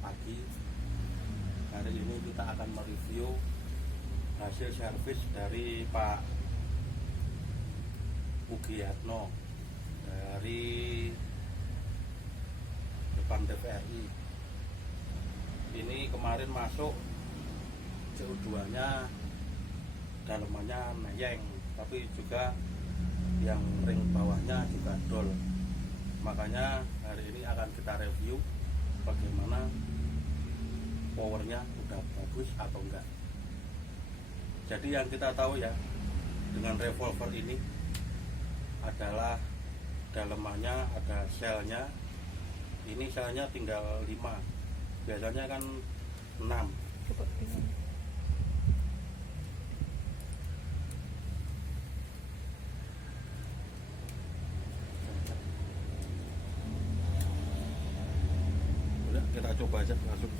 pagi. Hari ini kita akan mereview hasil servis dari Pak Pugiyatno dari depan TVRI. Ini kemarin masuk CO2 nya dalemannya meyeng, tapi juga yang ring bawahnya juga dol. Makanya hari ini akan kita review bagaimana powernya udah bagus atau enggak. Jadi yang kita tahu ya, dengan revolver ini adalah dalemannya ada selnya. Ini selnya tinggal 5, biasanya kan 6. Udah, kita coba aja langsung.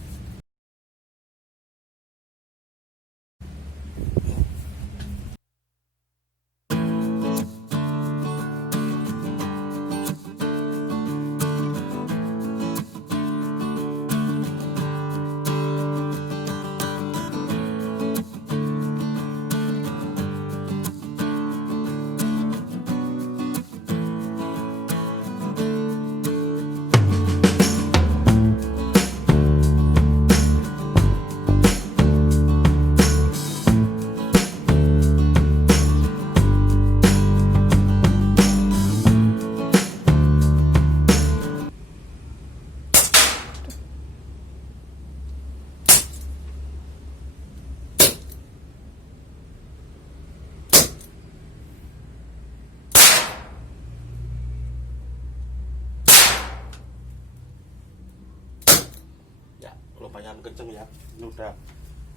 Lumayan kenceng ya, ini udah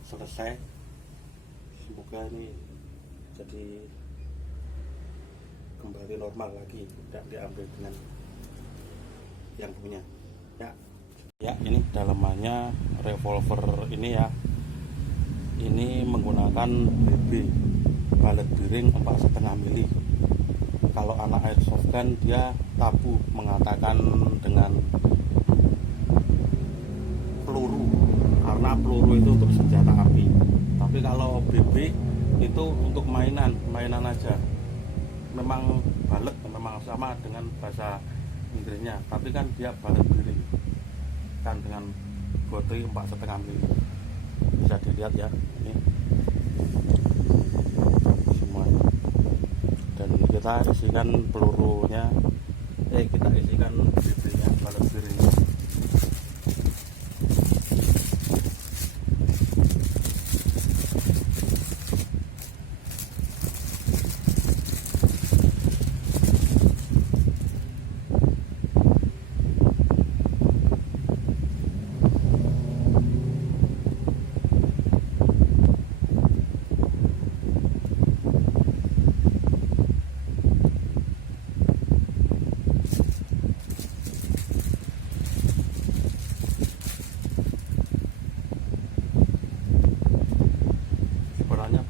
selesai. Semoga ini jadi kembali normal lagi, tidak diambil dengan yang punya ya. Ini dalamannya revolver ini ya, ini menggunakan BB balet biring 4,5 mili. Kalau anak airsoft gun dia tabu mengatakan dengan peluru, karena peluru itu untuk senjata api. Tapi kalau BB itu untuk mainan aja. Memang balet, memang sama dengan bahasa Inggrisnya, tapi kan dia balet biring kan dengan bodi 4,5 mili. Bisa dilihat ya, ini semuanya. Dan kita isikan pelurunya, kita isikan BB-nya, balet biringnya.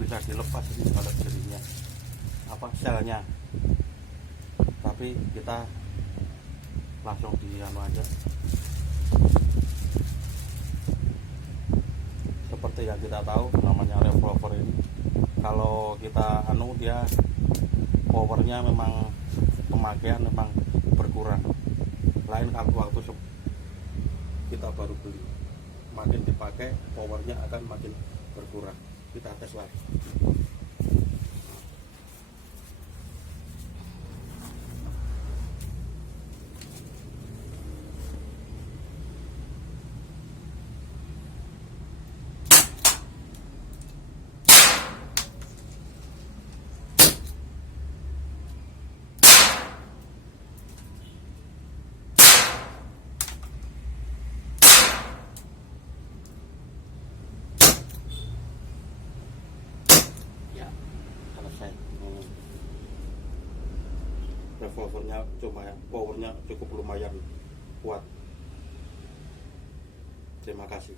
Bisa dilepas ini balet biringnya, selnya, tapi kita langsung dianu aja. Seperti yang kita tahu namanya revolver ini, kalau kita dia powernya memang pemakaian memang berkurang. Lain waktu kita baru beli, makin dipakai powernya akan makin berkurang. Kita tes lagi. Revolvernya powernya cukup lumayan kuat. Terima kasih.